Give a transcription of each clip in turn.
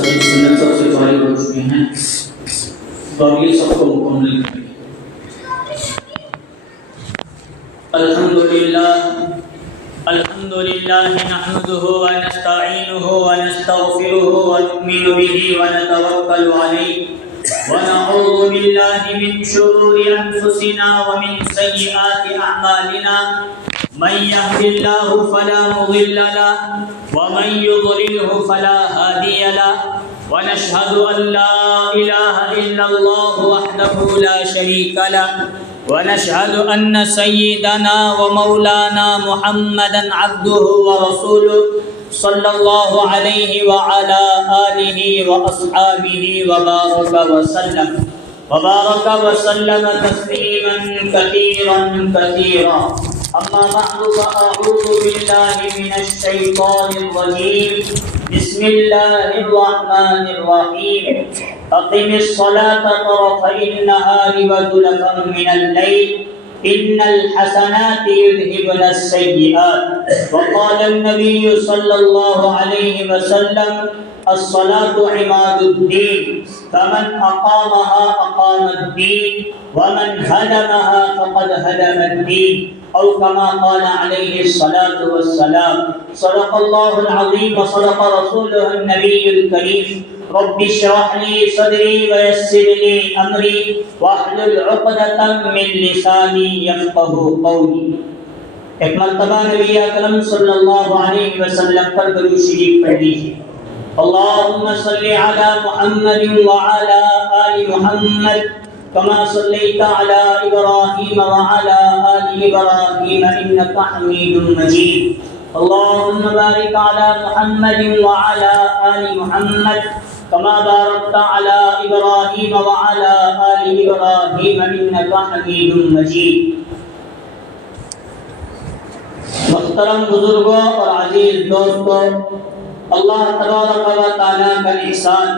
تسبیح سنت سب سے فارغ ہو چکے ہیں، تو اب یہ سب کو مکمل کریں۔ الحمد لله نحمده ونستعينه ونستغفره ونؤمن به ونتوكل عليه ونعوذ بالله من شرور أنفسنا ومن سيئات أعمالنا، من يهد الله فلا مضل له ومن يضلله فلا هادي له، ونشهد أن لا إله إلا الله وحده لا شريك له، ونشهد أن سيدنا ومولانا محمدا عبده ورسوله صلى الله عليه وعلى آله وأصحابه وبارك وسلم تسليما كثيرا كثيرا. أما بعد فأعوذ بالله من الشيطان الرجيم. بسم الله الرحمن الرحيم. أقم الصلاة طرفي النهار وزلفا من الليل إن الحسنات يذهبن السيئات. وقال النبي صلى الله عليه وسلم الصلاة عماد الدين، فمن أقامها أقام الدين ومن هدمها فقد هدم الدين، أو كما قال عليه الصلاة والسلام. صدق الله العظيم وصدق رسوله النبي الكريم. رب اشرح لي صدري ويسر لي أمري واحلل عقدة من لساني يفقهوا قولي. ایک مرتبہ نبی اکرم صلی اللہ علیہ وسلم پر درود شریف پڑھ لیجیے. اللهم صل على محمد وعلى آل محمد كما صليت على إبراهيم وعلى آل إبراهيم إنك حميد مجيد. اللهم بارك على محمد وعلى آل محمد كما باركت على إبراهيم وعلى آل إبراهيم إنك حميد مجيد. محترم بزرگوں اور عزیز دوستوں، اللہ تبارک و تعالیٰ کا احسان،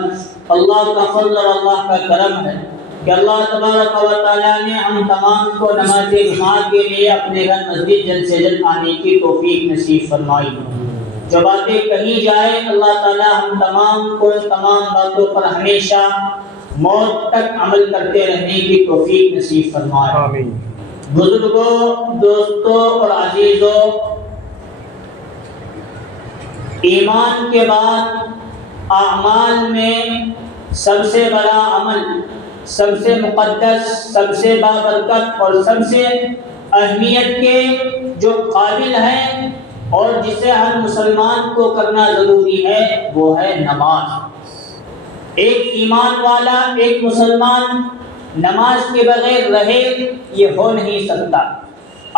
اللہ کا فضل اور اللہ کا کرم ہے کہ اللہ تبارک و تعالیٰ نے ہم تمام کو نماز جمعہ کے لیے اپنے گھر مسجد جلد سے جلد آنے کی توفیق نصیب فرمائی. جو باتیں کہی جائے اللہ تعالیٰ ہم تمام کو تمام باتوں پر ہمیشہ موت تک عمل کرتے رہنے کی توفیق نصیب فرمائے. آمین. بزرگوں، دوستوں اور عزیزوں، ایمان کے بعد اعمال میں سب سے بڑا عمل، سب سے مقدس، سب سے بابرکت اور سب سے اہمیت کے جو قابل ہیں اور جسے ہر مسلمان کو کرنا ضروری ہے وہ ہے نماز. ایک ایمان والا، ایک مسلمان نماز کے بغیر رہے یہ ہو نہیں سکتا.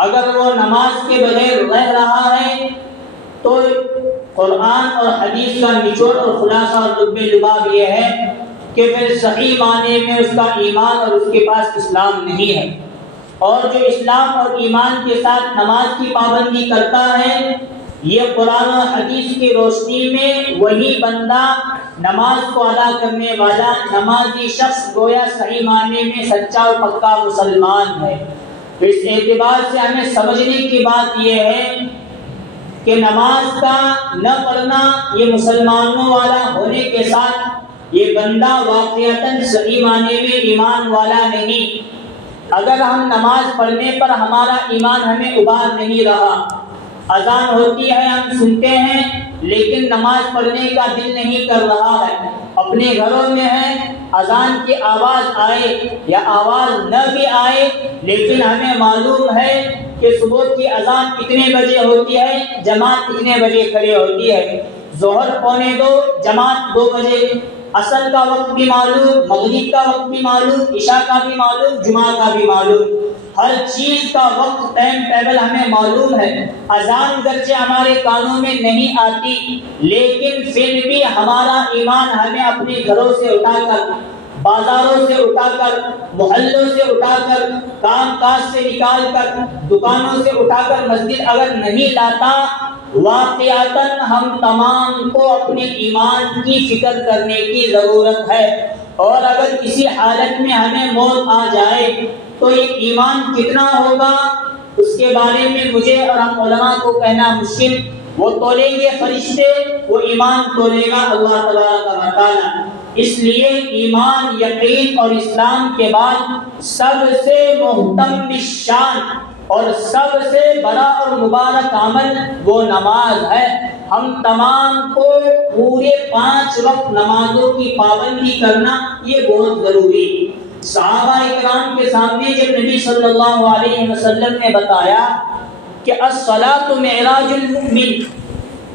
اگر وہ نماز کے بغیر رہ رہا ہے تو قرآن اور حدیث کا نچوڑ اور خلاصہ اور لب لباب یہ ہے کہ پھر صحیح معنی میں اس کا ایمان اور اس کے پاس اسلام نہیں ہے. اور جو اسلام اور ایمان کے ساتھ نماز کی پابندی کرتا ہے یہ قرآن و حدیث کی روشنی میں وہی بندہ نماز کو ادا کرنے والا نمازی شخص گویا صحیح معنی میں سچا اور پکا مسلمان ہے. تو اس اعتبار سے ہمیں سمجھنے کی بات یہ ہے کہ نماز کا نہ پڑھنا یہ مسلمانوں والا ہونے کے ساتھ یہ بندہ واقعتاً صحیح معنی میں ایمان والا نہیں. اگر ہم نماز پڑھنے پر ہمارا ایمان ہمیں ابار نہیں رہا، اذان ہوتی ہے ہم سنتے ہیں لیکن نماز پڑھنے کا دل نہیں کر رہا ہے، اپنے گھروں میں ہے اذان کی آواز آئے یا آواز نہ بھی آئے لیکن ہمیں معلوم ہے کہ صبح کی اذان کتنے بجے ہوتی ہے، جماعت کتنے بجے کھڑے ہوتی ہے، ظہر 1:45 جماعت 2 بجے، عصر کا وقت بھی معلوم، مغرب کا وقت بھی معلوم، عشاء کا بھی معلوم، جمعہ کا بھی معلوم. ہر چیز کا وقت ٹائم ٹیبل ہمیں معلوم ہے. اذان گرچہ ہمارے کانوں میں نہیں آتی لیکن پھر بھی ہمارا ایمان ہمیں اپنے گھروں سے اٹھا کر، بازاروں سے اٹھا کر، محلوں سے اٹھا کر، کام کاج سے نکال کر، دکانوں سے اٹھا کر مسجد اگر نہیں لاتا، واقعتاً ہم تمام کو اپنے ایمان کی فکر کرنے کی ضرورت ہے. اور اگر کسی حالت میں ہمیں موت آ جائے تو یہ ایمان کتنا ہوگا اس کے بارے میں مجھے اور ہم علماء کو کہنا مشکل. وہ تولیں گے فرشتے، وہ ایمان تولے گا اللہ تبارک و تعالی۔ اس لیے ایمان، یقین اور اسلام کے بعد سب سے محتم شان اور سب سے بڑا اور مبارک عمل وہ نماز ہے۔ ہم تمام کو پورے 5 وقت نمازوں کی پابندی کرنا یہ بہت ضروری ہے۔ صحابہ اکرام کے سامنے جب نبی صلی اللہ علیہ وسلم نے بتایا کہ الصلاۃ معراج المؤمن،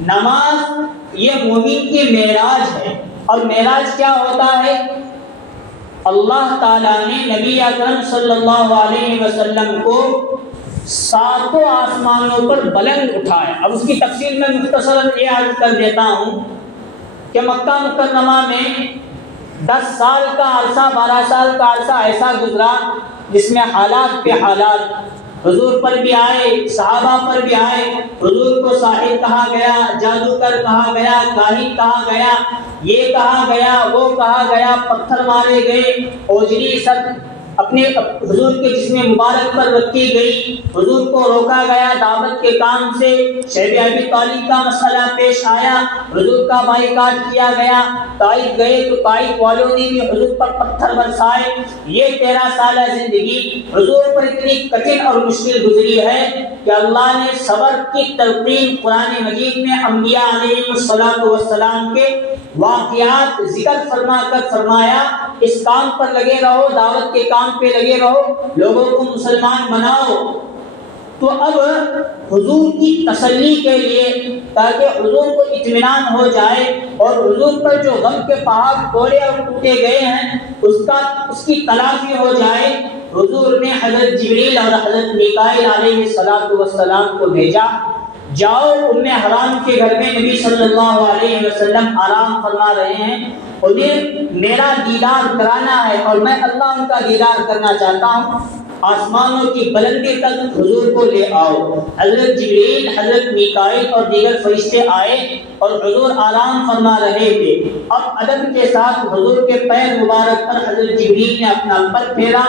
نماز یہ مومن کی معراج ہے، اور معراج کیا ہوتا ہے؟ اللہ تعالیٰ نے نبی اکرم صلی اللہ علیہ وسلم کو 7 آسمانوں پر بلند اٹھایا۔ اب اس کی تفصیل میں مختصراً یہ عرض کر دیتا ہوں کہ مکہ مکرمہ میں 10 سال کا عرصہ، 12 سال کا عرصہ ایسا گزرا جس میں حالات پہ حالات، حضور پر بھی آئے، صحابہ پر بھی آئے، حضور کو ساحر کہا گیا، جادوگر کہا گیا، کاہن کہا گیا، یہ کہا گیا، وہ کہا گیا، پتھر مارے گئے، اوجری سب اپنے حضور کے جسم مبارک پر رکھی گئی، حضور کو روکا گیا دعوت کے کام سے، شیب ابی طالب کا مسئلہ پیش آیا، حضور کا بائیکاٹ کیا گیا، طائف گئے تو طائف والوں نے بھی حضور پر پتھر برسائے۔ یہ 13 سالہ زندگی حضور پر اتنی کٹھن اور مشکل گزری ہے کہ اللہ نے صبر کی تلقین قرآن مجید میں انبیاء علیہ السلام کے واقعات ذکر فرما کر فرمایا، اس کام پر لگے رہو، دعوت کے کام پہ لگے رہو، لوگوں کو مسلمان بناؤ۔ تو اب حضور کی تسلی کے لیے، تاکہ حضور کو اطمینان ہو جائے اور حضور پر جو غم کے پہاڑ توڑے اور ٹوٹے گئے ہیں اس کی تلافی ہو جائے، حضور نے حضرت جبریل اور حضرت میکائیل علیہ السلام کو بھیجا، جاؤ ام حرام کے گھر میں نبی صلی اللہ علیہ وسلم آرام فرما رہے ہیں، انہیں میرا دیدار کرانا ہے اور میں اللہ ان کا دیدار کرنا چاہتا ہوں، آسمانوں کی بلندی تک حضور کو لے آؤ۔ حضرت جبریل، حضرت میکائیل اور دیگر فرشتے آئے اور حضور آرام فرما رہے تھے۔ اب ادب کے ساتھ حضور کے پیر مبارک پر حضرت جبریل نے اپنا پر پھیرا،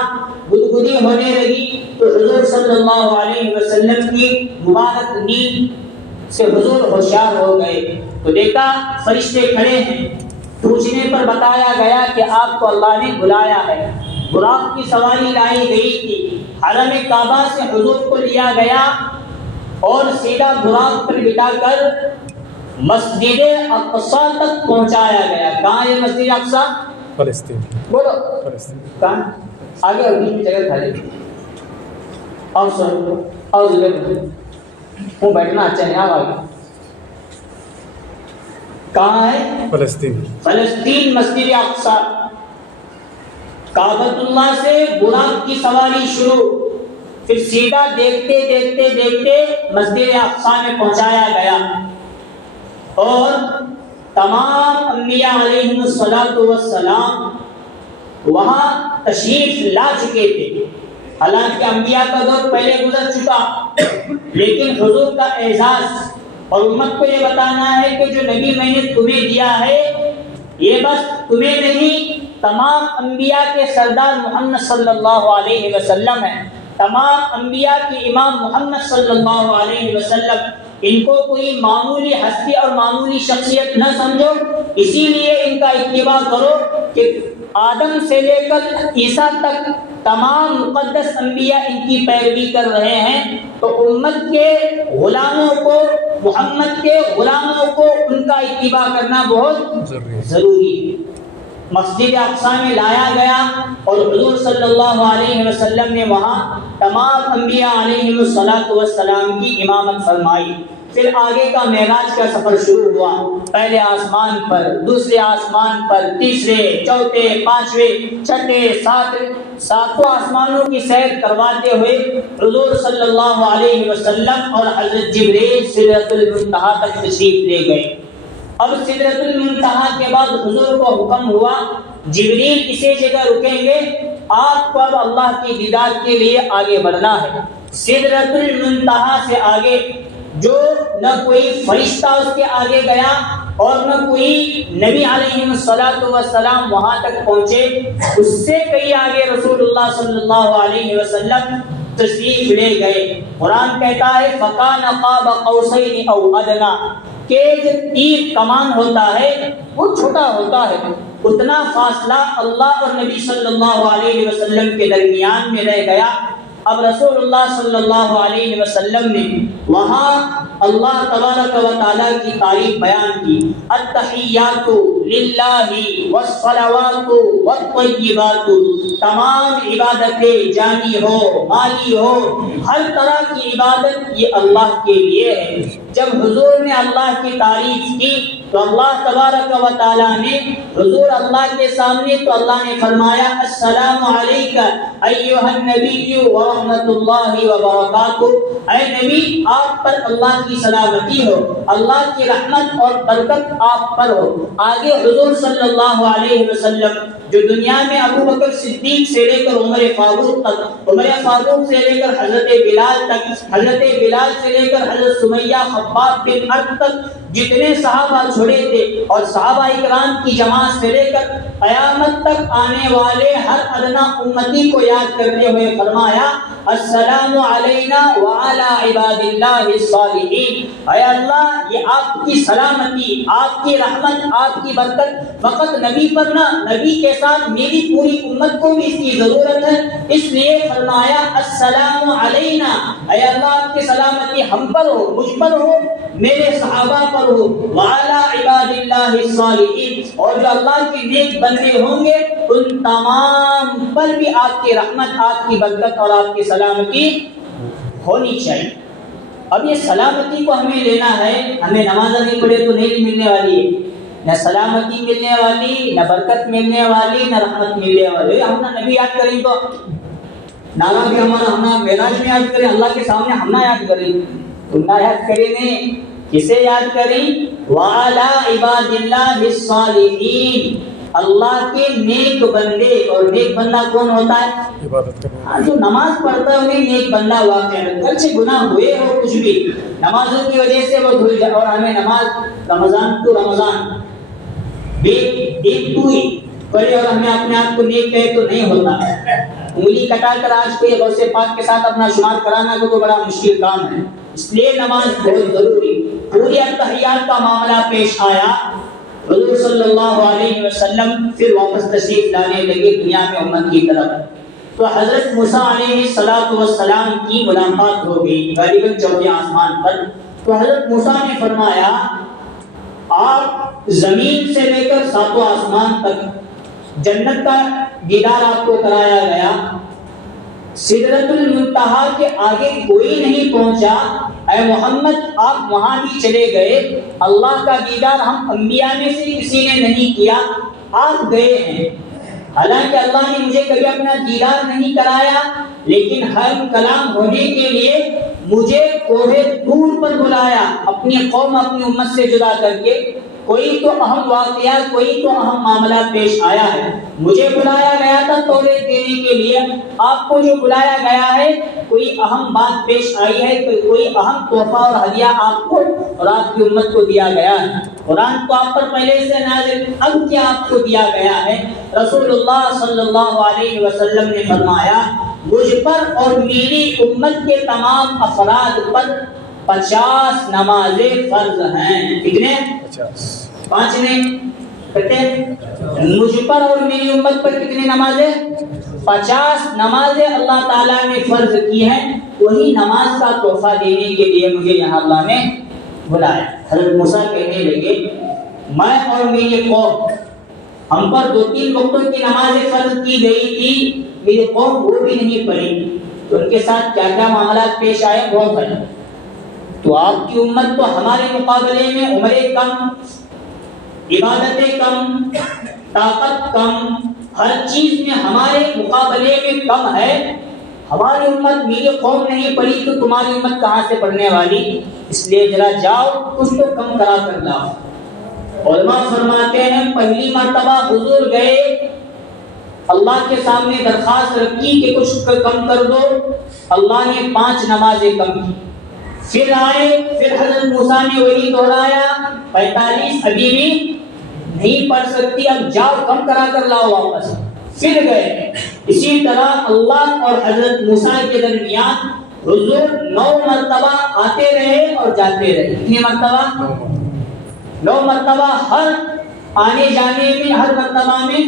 گدگدی ہونے لگی تو حضور صلی اللہ علیہ وسلم کی مبارک نیند سے حضور ہوشیار ہو گئے، تو دیکھا فرشتے کھڑے ہیں، پوچھنے پر بتایا گیا کہ آپ کو اللہ نے بلایا ہے۔ براق کی سواری لائی گئی تھی، حرم کعبہ سے حضور کو لیا گیا اور سیدھا براق پر بٹھا کر مسجد اقصی تک پہنچایا گیا۔ کہاں ہے مسجد اقصی؟ فلسطین۔ بولو فلسطین۔ کہاں؟ آگے اور بیچ میں جگہ خالی اور سن اور وہ بیٹھنا اچھا نہیں، آپ آگے کہاں ہے؟ فلسطین۔ فلسطین، مسجد اقصی، کعبۃ اللہ سے براق کی سواری شروع، پھر سیدھا دیکھتے دیکھتے دیکھتے مسجد اقصی میں پہنچایا گیا، اور تمام انبیاء علیہ السلام وہاں تشریف لا چکے تھے۔ حالانکہ انبیاء کا دور پہلے گزر چکا، لیکن حضور کا اعزاز اور امت کو یہ بتانا ہے کہ جو نبی میں نے تمہیں دیا ہے یہ بس تمہیں نہیں، تمام انبیاء کے سردار محمد صلی اللہ علیہ وسلم ہیں، تمام انبیاء کے امام محمد صلی اللہ علیہ وسلم، ان کو کوئی معمولی ہستی اور معمولی شخصیت نہ سمجھو، اسی لیے ان کا اتباع کرو کہ آدم سے لے کر عیسیٰ تک تمام مقدس انبیاء ان کی پیروی کر رہے ہیں، تو امت کے غلاموں کو، محمد کے غلاموں کو ان کا اتباع کرنا بہت ضروری ہے۔ مسجد اقصی میں لایا گیا اور حضور صلی اللہ علیہ وسلم نے وہاں تمام انبیاء علیہ السلام کی امامت فرمائی۔ پھر آگے کا معراج کا سفر شروع ہوا، پہلے آسمان پر، دوسرے آسمان پر، تیسرے، چوتھے، پانچویں، چھٹے، ساتوں آسمانوں کی سیر کرواتے ہوئے حضور صلی اللہ علیہ وسلم اور حضرت جبریل سدرۃ المنتہا تک تشریف لے گئے۔ اب سدرۃ المنتہا کے بعد حضور کو حکم ہوا جبریل اسی جگہ رکیں گے، آپ کو اب اللہ کی دیدار کے لیے آگے بڑھنا ہے۔ سدرۃ المنتہا سے آگے جو نہ کوئی فرشتہ اس کے آگے گیا اور نہ کوئی نبی علیہ السلام وہاں تک پہنچے، اس سے کئی آگے رسول اللہ صلی اللہ علیہ وسلم تشریف لے گئے۔ قرآن کہتا ہے فَكَانَ قَابَ قَوْسَيْنِ أَوْ أَدْنَىٰ کہ جو تیر کمان ہوتا ہے وہ چھوٹا ہوتا ہے، اتنا فاصلہ اللہ اور نبی صلی اللہ علیہ وسلم کے درمیان میں رہ گیا۔ اب رسول اللہ صلی اللہ علیہ وسلم نے وہاں اللہ تبارک و تعالیٰ کی تعریف بیان کی، التحیات للہ والصلوات والطیبات، تمام عبادتیں جانی ہو مالی ہو ہر طرح کی عبادت یہ اللہ کے لیے ہے۔ جب حضور نے اللہ کی تعریف کی تو اللہ تبارک و تعالیٰ نے حضور اللہ کے سامنے تو اللہ نے فرمایا السلام علیکہ ایھا النبی ورحمۃ اللہ وبرکاتہ، اے نبی آپ پر اللہ کی سلامتی ہو، اللہ کی رحمت اور برکت آپ پر ہو۔ آگے حضور صلی اللہ علیہ وسلم جو دنیا میں ابو بکر صدیق سے لے کر عمر فاروق تک، عمر فاروق سے لے کر حضرت بلال تک، حضرت بلال سے لے کر حضرت سمیہ خباب بن عرب تک جتنے صحابہ چھوڑے تھے اور صحابہ اکرام کی جماعت سے لے کر قیامت تک آنے والے ہر ادنا امتی کو یاد کرتے ہوئے فرمایا السلام علینا وعلی عباد اللہ الصالحین، اے اللہ یہ آپ کی سلامتی، آپ کی رحمت، آپ کی برکت فقط نبی پر نہ، نبی کے ساتھ میری پوری امت کو بھی اس کی ضرورت ہے، اس لیے فرمایا السلام علینا، اے اللہ آپ کی سلامتی ہم پر ہو، مجھ پر ہو، میرے صحابہ پر ہو، وعلی عباد اللہ الصالحین، اور جو اللہ کے نیک بندے ہوں گے ان تمام پر بھی آپ کی رحمت، آپ کی برکت اور آپ کی سلامتی ہونی چاہیے۔ اب یہ سلامتی کو ہمیں لینا ہے، ہمیں نماز نہیں پڑھے تو نہیں ملنے والی ہے، نہ سلامتی ملنے والی، نہ برکت ملنے والی، نہ رحمت ملنے والی۔ ہم نہ نبی یاد کریں تو نالا بھی ہمارا ہم نہ معراج میں یاد کریں، اللہ کے سامنے ہم نہ یاد کریں تو نہ یاد کریں نہیں، کسے یاد کریں؟ وَعَلَىٰ عِبَادِ اللَّهِ الصَّالِحِينَ، اللہ کے نیک بندے۔ اور نیک بندہ کون ہوتا ہے؟ جو نماز پڑھتا ہے انہیں نیک بندہ واقع ہے، اگرچہ گناہ ہوئے ہو کچھ بھی نمازوں کی وجہ سے وہ دھل جائے، اور ہمیں نماز رمضان تو رمضان ایک تو ہی پڑھے اور ہمیں اپنے آپ کو نیک کہے تو نہیں ہوتا۔ انگلی کٹا کر آج کوئی غوث پاک کے ساتھ اپنا شمار کرانا تو بڑا مشکل کام ہے، اس لیے نماز بہت ضروری۔ پوری التحیات کا معاملہ پیش آیا، حضور صلی اللہ علیہ وسلم پھر واپس تشریف لانے لگے دنیا میں امت کی طرف، تو حضرت موسیٰ علیہ السلام کی ملاقات ہو گئی غالباً چوتھے آسمان پر۔ تو حضرت موسیٰ نے فرمایا آپ زمین سے لے کر ساتواں آسمان تک جنت کا دیدار آپ کو کرایا گیا، سدرۃ المنتہا کے آگے کوئی نہیں پہنچا، اے محمد آپ وہاں بھی چلے گئے، اللہ کا دیدار ہم انبیاء میں سے کسی نے نہیں کیا، آپ گئے ہیں۔ حالانکہ اللہ نے مجھے کبھی اپنا دیدار نہیں کرایا، لیکن ہر کلام ہونے کے لیے مجھے کوہ طور پر بلایا، اپنی قوم اپنی امت سے جدا کر کے۔ کوئی تو اہم واقعہ، کوئی تو اہم معاملہ پیش آیا ہے، مجھے بلایا گیا تھا توریت دینے کے لیے، آپ کو جو بلایا گیا ہے کوئی اہم بات پیش آئی ہے، کوئی اہم تحفہ اور ہدیہ آپ کو اور آپ کی امت کو دیا گیا ہے۔ قرآن تو آپ پر پہلے سے نازل، اب کیا آپ کو دیا گیا ہے؟ رسول اللہ صلی اللہ علیہ وسلم نے فرمایا مجھ پر اور میری امت کے تمام افراد پر 50 نمازیں فرض ہیں۔ کتنے؟ 5 نہیں کہتے مجھ پر اور میری امت پر کتنی نمازیں؟ 50 نمازیں اللہ تعالیٰ نے فرض کی ہیں، وہی نماز کا تحفہ دینے کے لیے مجھے یہاں اللہ نے بلایا۔ حضرت موسیٰ کہنے لگے میں اور میری قوم، ہم پر 2-3 وقتوں کی نمازیں فرض کی گئی تھی، میری قوم وہ بھی نہیں پڑھی، تو ان کے ساتھ کیا کیا معاملات پیش آئے بہت ہے۔ تو آپ کی امت تو ہمارے مقابلے میں عمریں کم، عبادتیں کم، طاقت کم، ہر چیز میں ہمارے مقابلے میں کم ہے۔ ہماری امت میری قوم نہیں پڑھی تو تمہاری امت کہاں سے پڑھنے والی؟ اس لیے ذرا جاؤ کچھ تو کم کرا کر لاؤ۔ علماء فرماتے ہیں پہلی مرتبہ حضور گئے، اللہ کے سامنے درخواست رکھی کہ کچھ کم کر دو، اللہ نے 5 نمازیں کم کی۔ پھر آئے، پھر حضرت موسیٰ نے وہی دہرایا 45 ابھی بھی نہیں پڑھ سکتی، اب جاؤ کم کرا کر لاؤ واپس۔ پھر گئے۔ اسی طرح اللہ اور حضرت موسیٰ کے درمیان حضور 9 مرتبہ آتے رہے اور جاتے رہے۔ کتنی مرتبہ؟ 9 مرتبہ۔ ہر آنے جانے میں ہر مرتبہ میں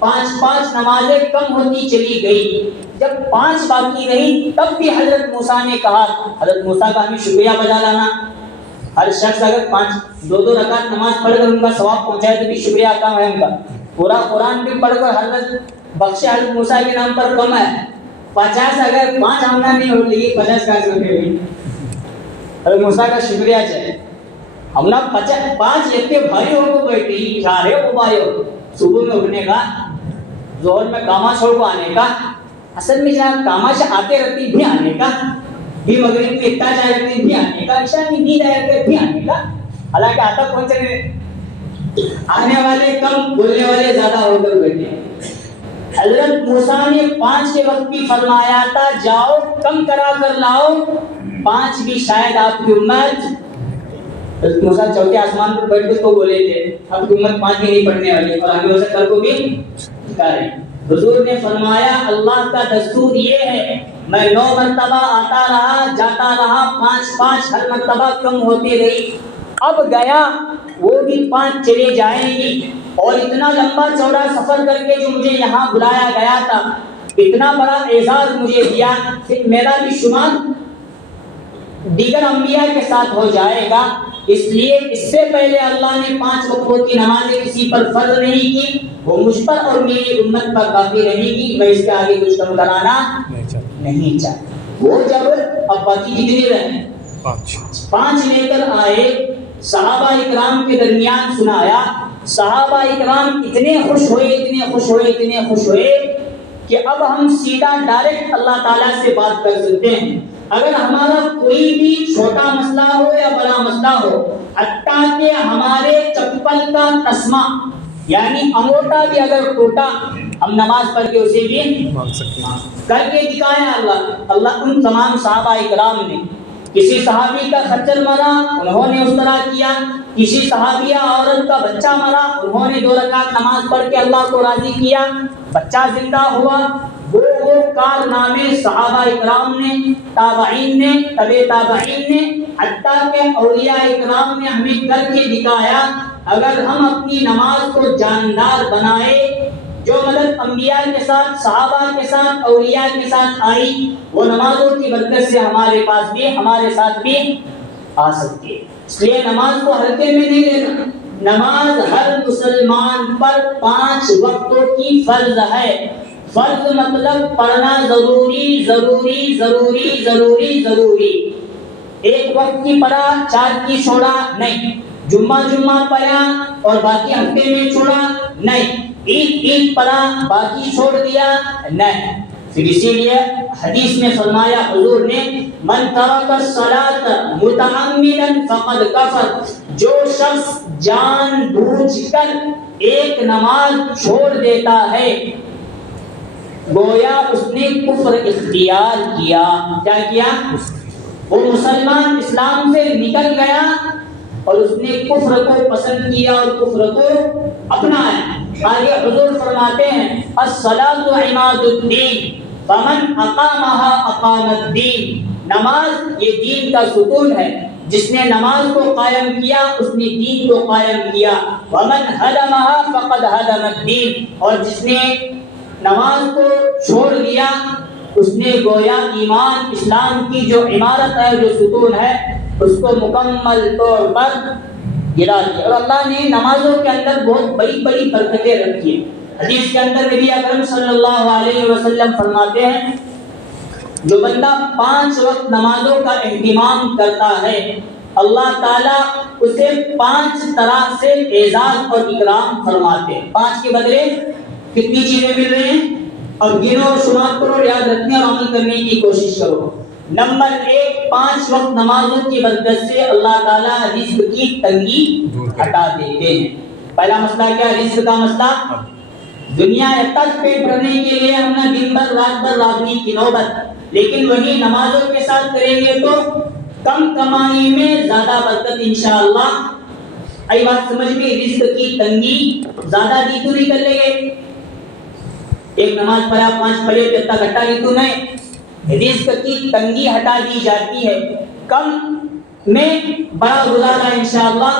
5 نمازیں کم ہوتی چلی گئی۔ جب 5 باقی رہی تب بھی حضرت موسیٰ نے کہا، حضرت موسیٰ کا ہمیں شکریہ بجا لانا۔ ہر شخص اگر 2 رکعت نماز پڑھ کر ان کا ثواب پہنچائے تو بھی شکریہ کم ہے ان کا۔ پورا قرآن بھی پڑھ کر حضرت بخش حضرت موسیٰ کے نام پر کم ہے۔ 50 اگر 5 آمدہ نہیں ہو رہی 50 کا شکریہ حضرت موسیٰ کا شکریہ چاہے۔ ہم نا 5 اتنے بھائی ہو کو بیٹھے ہی سارے ہو بھائی ہو، صبح میں اٹھنے کا، ظہر میں کاما چھوڑ کو آنے کا، اصل میں جہاں کاما سے آتے رہتی بھی آنے کا، بھی مغرب میں اتنا جائے رہتی بھی آنے کا، عشاء میں بھی جائے رہتے بھی آنے کا۔ حالانکہ آتا پہنچے آنے والے کم بولنے والے زیادہ ہو کر بیٹھے۔ حضرت موسیٰ نے 5 کے وقت بھی فرمایا تھا جاؤ کم کرا کر لاؤ، 5 بھی شاید آپ کی امت۔ حضرت موسیٰ چوتھے آسمان پر بیٹھ کر تو بولے تھے اب کی امت 5 بھی نہیں پڑھنے والی اور ہمیں اسے کل کو بھی کریں۔ حضور نے فرمایا اللہ کا دستور یہ ہے میں 9 مرتبہ آتا رہا جاتا رہا، 5 ہر مرتبہ کم ہوتی رہی، اب گیا وہ بھی 5 چلے جائیں گی۔ اور اتنا لمبا چوڑا سفر کر کے جو مجھے یہاں بلایا گیا تھا، اتنا بڑا اعزاز مجھے دیا، پھر میرا بھی شمار دیگر انبیاء کے ساتھ ہو جائے گا۔ اس لیے اس سے پہلے اللہ نے 5 وقتوں کی نمازیں کسی پر فرض نہیں کی، وہ مجھ پر اور میری امت پر کافی رہے گی، میں اس کے آگے کچھ کم کرانا نہیں چاہتا۔ وہ جب اب باقی کتنے رہے 5 لے کر آئے، صحابہ اکرام کے درمیان سنایا، صحابہ اکرام اتنے خوش ہوئے کہ اب ہم سیدھا ڈائریکٹ اللہ تعالیٰ سے بات کر سکتے ہیں۔ اگر ہمارا کوئی بھی چھوٹا مسئلہ ہو یا بڑا مسئلہ ہو، حتیٰ کہ ہمارے چپل کا تسمہ یعنی انگوٹا بھی اگر ٹوٹا، ہم نماز پڑھ کے اسے بھی کر کے دکھایا۔ اللہ ان تمام صحابہ اکرام نے، کسی صحابی کا خچر مرا انہوں نے اس طرح کیا، کسی صحابیہ عورت کا بچہ مرا انہوں نے 2 رکعت نماز پڑھ کے اللہ کو راضی کیا، بچہ زندہ ہوا۔ وہ کارنامے صحابہ اکرام نے، تابعین نے، تبع تابعین نے، حتیٰ کہ اولیاء اکرام نے ہمیں کر کے دکھایا۔ اگر ہم اپنی نماز کو جاندار بنائے، جو مدد انبیاء کے ساتھ، صحابہ کے ساتھ، اولیاء کے ساتھ آئی، وہ نمازوں کی برکت سے ہمارے پاس بھی، ہمارے ساتھ بھی آ سکتی ہے۔ اس لیے نماز کو ہلکے میں نہیں لینا۔ نماز ہر مسلمان پر 5 وقتوں کی فرض ہے۔ فرض مطلب پڑھنا ضروری ضروری ضروری ضروری ضروری۔ ایک وقت کی پڑھا 4 کی چھوڑا نہیں، جمعہ پڑھا اور باقی ہفتے میں چھوڑا نہیں، عید پڑھا باقی چھوڑ دیا نہیں۔ پھر اسی لیے حدیث میں فرمایا حضور نے من ترک الصلاۃ متعمدا فقد کفر، جو شخص جان بوجھ کر ایک نماز چھوڑ دیتا ہے گویا اس نے کفر اختیار کیا۔ کیا کیا؟ وہ مسلمان اسلام سے نکل گیا اور اس نے کفر کو پسند کیا اور کفر کو اپنایا۔ آگے حضور فرماتے ہیں الصلاۃ عماد الدین فمن اقامها اقام الدین، نماز یہ دین کا ستون ہے، جس نے نماز کو قائم کیا اس نے دین کو قائم کیا۔ ومن هدمها فقد هدم الدین، اور جس نے نماز کو چھوڑ دیا اس نے گویا ایمان اسلام کی جو عمارت ہے، جو ستون ہے، اس کو مکمل طور پر گرا دیا۔ اور اللہ نے نمازوں کے اندر بہت بڑی بڑی برکتیں رکھی ہیں۔ حدیث کے اندر نبی اکرم صلی اللہ علیہ وسلم فرماتے ہیں جو بندہ 5 وقت نمازوں کا اہتمام کرتا ہے اللہ تعالیٰ اسے 5 طرح سے اعزاز اور اکرام فرماتے ہیں۔ 5 کے بدلے کتنی چیزیں مل رہی ہیں؟ اور گنو اور شمار کرو، یاد رکھنے اور عمل کرنے کی کوشش کرو۔ نمبر 1، 5 وقت نمازوں کی برکت سے اللہ تعالیٰ رزق کی تنگی ہٹا دیتے ہیں۔ پہلا مسئلہ کیا؟ رزق کا مسئلہ۔ دنیا تک پیٹ بھرنے کے لیے ہم نے دن بھر رات بھر لابنی کی نوبت، لیکن وہی نمازوں کے ساتھ کریں گے تو کم کمائی میں زیادہ برکت انشاءاللہ۔ آئی بات سمجھ میں؟ رزق کی تنگی زیادہ دی تو نہیں کر لیں گے۔ ایک نماز پڑھا 5 پلیٹ اتنا گھٹا لی تو نہیں، رزق کی تنگی ہٹا دی جاتی ہے، کم میں بڑا گزارا انشاءاللہ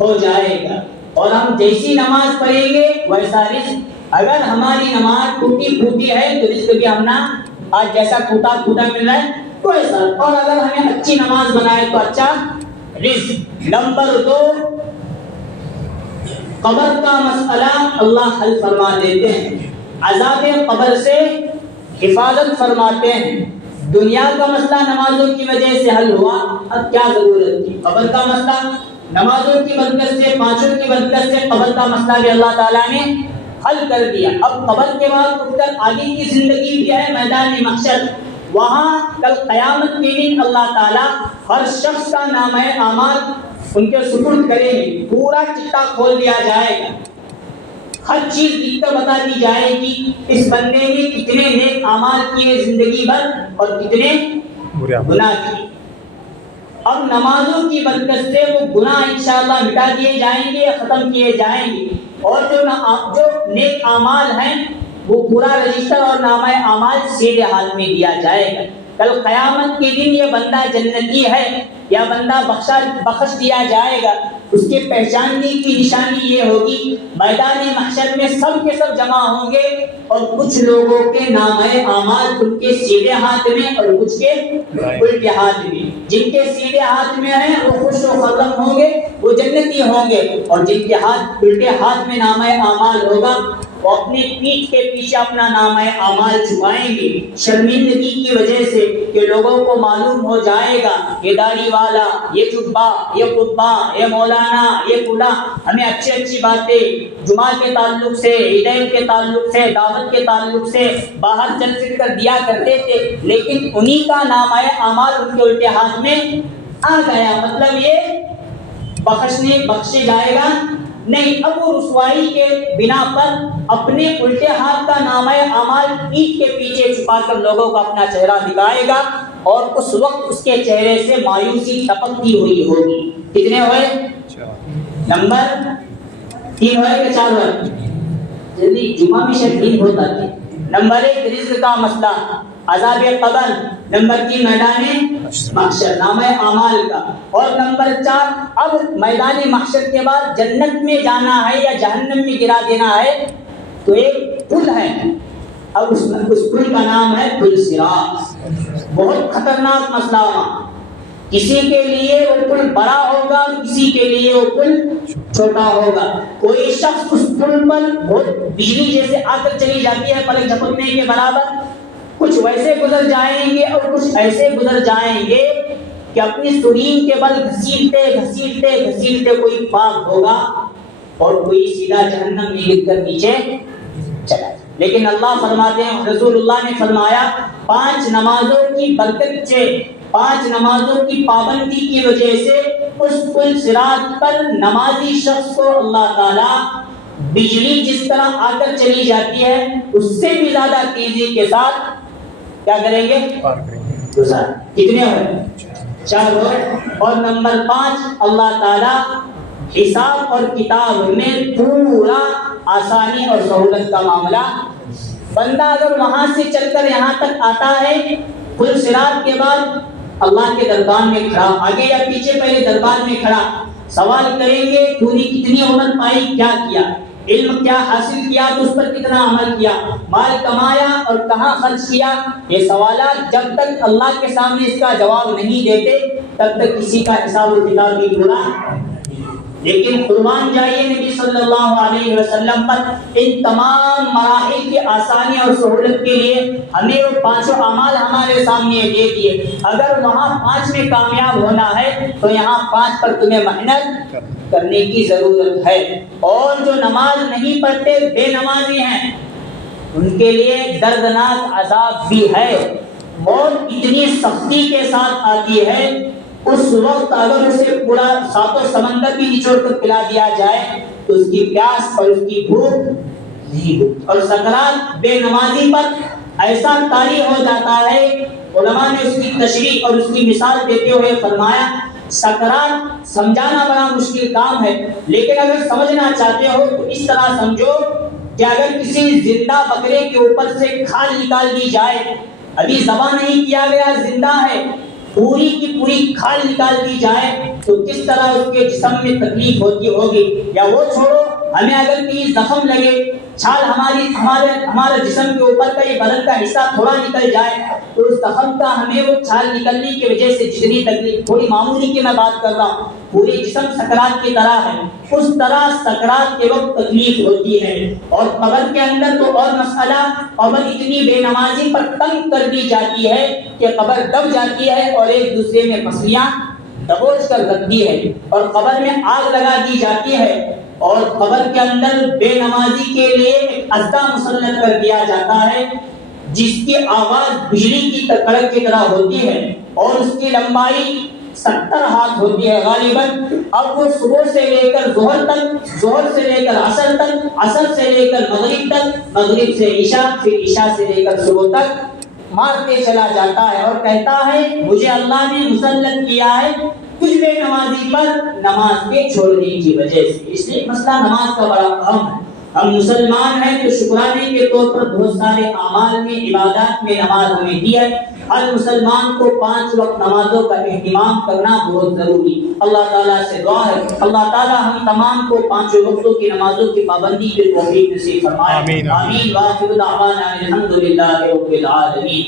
ہو جائے گا، اور ہم جیسی نماز پڑھیں گے ویسا رزق۔ اگر ہماری نماز ٹوٹی پھوٹی ہے تو رزق بھی ہم نہ آج جیسا ٹوٹا پھوٹا مل رہا ہے تو ایسا، اور اگر ہمیں اچھی نماز بنائے تو اچھا رزق۔ نمبر 2، قبر کا مسئلہ اللہ حل فرما دیتے ہیں، عذاب قبر سے حفاظت فرماتے ہیں۔ دنیا کا مسئلہ نمازوں کی وجہ سے حل ہوا، اب کیا ضرورت تھی؟ قبر کا مسئلہ نمازوں کی برکت سے، پانچوں کی برکت سے قبر کا مسئلہ بھی اللہ تعالیٰ نے حل کر دیا۔ اب قبر کے بعد اٹھ کر آگے کی زندگی بھی ہے میدان محشر، وہاں کل قیامت کے دن اللہ تعالیٰ ہر شخص کا نامہ اعمال ان کے سپرد کریں گے، پورا چٹا کھول دیا جائے گا، ہر چیز لکھ کر بتا دی جائے گی اس بندے نے کتنے نیک اعمال کیے زندگی بھر اور کتنے گناہ کیے۔ اب نمازوں کی برکت سے وہ گناہ انشاءاللہ مٹا دیے جائیں گے، ختم کیے جائیں گے، اور جو نیک اعمال ہیں وہ پورا رجسٹر اور نامہ اعمال سیدھے ہاتھ میں دیا جائے گا۔ کل قیامت کے دن یہ بندہ جنتی ہے یا بندہ بخش دیا جائے گا، اس کے پہچاننے کی نشانی یہ ہوگی میدان محشر میں سب کے سب جمع ہوں گے، اور کچھ لوگوں کے نامہ اعمال ان کے سیدھے ہاتھ میں اور کچھ کے الٹے ہاتھ میں۔ جن کے سیدھے ہاتھ میں ہیں وہ خوش و خرم ہوں گے، وہ جنتی ہوں گے، اور جن کے الٹے ہاتھ میں نامہ اعمال ہوگا وہ اپنی پیٹھ کے پیچھے اپنا نامہ اعمال چھپائیں گے شرمندگی کی وجہ سے، کہ لوگوں کو معلوم ہو جائے گا یہ داڑھی والا، یہ جبہ، یہ قطبہ، یہ مولانا، یہ فلاں ہمیں اچھی باتیں جمعہ کے تعلق سے، عیدین کے تعلق سے، دعوت کے تعلق سے باہر چل پھر کر دیا کرتے تھے، لیکن انہی کا نامہ اعمال ان کے الٹے ہاتھ میں آ گیا، مطلب یہ بخشے جائے گا نہیں۔ اب وہ رسوائی کے بنا پر اپنے الٹے ہاتھ کا نامہ اعمال پیٹھ کے پیچھے چھپا کر لوگوں کو اپنا چہرہ دکھائے گا، اور اس وقت اس کے چہرے سے مایوسی ٹپکتی ہوئی ہوگی۔ کتنے ہوئے؟ نمبر 3 ہوئے کہ 4 ہوئے؟ جلدی، جمعہ میں شاید 3 ہوتا تھے۔ نمبر 1 رزق کا مسئلہ، عذاب قبر۔ نمبر 3 میدان محشر، نامہ اعمال کا۔ اور نمبر 4 اب میدان محشر کے بعد جنت میں جانا ہے یا جہنم میں گرا دینا ہے، تو ایک پل ہے، اب اس پل کا نام ہے پل صراط۔ بہت خطرناک مسئلہ وہاں، کسی کے لیے وہ پل بڑا ہوگا، کسی کے لیے وہ پل چھوٹا ہوگا۔ کوئی شخص اس پل پر بہت بجلی جیسے آ کر چلی جاتی ہے پلک جھپکنے کے برابر، کچھ ویسے گزر جائیں گے اور کچھ ایسے گزر جائیں گے کہ اپنی سرین کے بل گھسیٹتے گھسیٹتے گھسیٹتے کوئی پاک ہوگا اور کوئی سیدھا جہنم میں گر کر نیچے چلا۔ لیکن اللہ فرماتے ہیں، رسول اللہ نے فرمایا 5 نمازوں کی برکت سے، 5 نمازوں کی پابندی کی وجہ سے اس پل صراط پر نمازی شخص کو اللہ تعالیٰ بجلی جس طرح آ کر چلی جاتی ہے اس سے بھی زیادہ تیزی کے ساتھ کیا کریں گے؟ کتنے ہوئے؟ 4 ہوئے۔ اور نمبر 5 اللہ تعالیٰ حساب اور کتاب میں پورا آسانی اور سہولت کا معاملہ۔ بندہ اگر وہاں سے چل کر یہاں تک آتا ہے پل صراط کے بعد اللہ کے دربار میں کھڑا، آگے یا پیچھے، پہلے دربار میں کھڑا، سوال کریں گے تو نے کتنی عمر پائی، کیا کیا، علم کیا حاصل کیا، تو اس پر کتنا عمل کیا، مال کمایا اور کہاں خرچ کیا۔ یہ سوالات جب تک اللہ کے سامنے اس کا جواب نہیں دیتے تب تک کسی کا حساب و کتاب بھی پورا۔ لیکن قربان جائیے نبی صلی اللہ علیہ وسلم پر ان تمام مراحل کی آسانی اور سہولت کے لیے ہمیں وہ 5 اعمال ہمارے سامنے دے دیے۔ اگر وہاں 5 میں کامیاب ہونا ہے تو یہاں 5 پر تمہیں محنت کرنے کی ضرورت ہے۔ اور جو نماز نہیں پڑھتے، بے نمازی ہیں، ان کے لیے دردناک عذاب بھی ہے۔ موت اتنی سختی کے ساتھ آتی ہے، اس وقت اگر اسے پورا 7 سمندر بھی نچوڑ کر پلا دیا جائے تو اس کی پیاس اور اس کی بھوک نہیں ہوتی۔ اور سکرات بے نمازی پر ایسا طاری ہو جاتا ہے، علماء نے اس کی تشریح اور اس کی مثال دیتے ہوئے فرمایا سکرات سمجھانا بڑا مشکل کام ہے، لیکن اگر سمجھنا چاہتے ہو تو اس طرح سمجھو کہ اگر کسی زندہ بکرے کے اوپر سے کھال نکال دی جائے، ابھی ذبح نہیں کیا گیا، زندہ ہے، پوری کی پوری کھال نکال دی جائے تو کس طرح اس کے جسم میں تکلیف ہوتی ہوگی. یا وہ چھوڑو، ہمیں اگر کہیں زخم لگے، چھال ہمارا جسم کے اوپر کا یہ بدن کا حصہ تھوڑا نکل جائے تو اس زخم کا ہمیں وہ چھال نکلنے کی وجہ سے جتنی تکلیف، تھوڑی معمولی کی میں بات کر رہا ہوں، پورے جسم سکرات کی طرح ہے، اس طرح سکرات کے وقت تکلیف ہوتی ہے. اور قبر کے اندر تو اور مسئلہ، قبر اتنی بے نمازی پر تنگ کر دی جاتی ہے کہ قبر دب جاتی ہے اور ایک دوسرے میں پسلیاں دبوچ کر رکھتی ہے، اور قبر میں آگ لگا دی جاتی ہے، اور قبر کے اندر بے نمازی کے لیے ایک اژدھا مسلط کر دیا جاتا ہے جس کی آواز بجلی کی کڑک کی طرح ہوتی ہے اور اس کی لمبائی 70 ہاتھ ہوتی ہے غالباً. اب وہ صبح سے لے کر ظہر تک، ظہر سے لے کر عصر تک، عصر سے لے کر مغرب تک، مغرب سے عشاء، پھر عشاء سے لے کر صبح تک مارتے چلا جاتا ہے اور کہتا ہے مجھے اللہ نے مسلط کیا ہے کچھ بے نمازی پر نماز کے چھوڑنے کی وجہ سے. اس لیے مسئلہ نماز کا بڑا اہم ہے. ہم مسلمان ہیں تو شکرانے کے طور پر بہت سارے اعمال میں، عبادات میں نماز ہمیں دی ہے. ہر مسلمان کو 5 وقت نمازوں کا اہتمام کرنا بہت ضروری. اللہ تعالیٰ سے دعا ہے اللہ تعالیٰ ہم تمام کو 5 وقتوں کی نمازوں کی پابندی کی توفیق نصیب فرمائے. آمین آمین. وآخر دعوانا الحمدللہ رب العالمین.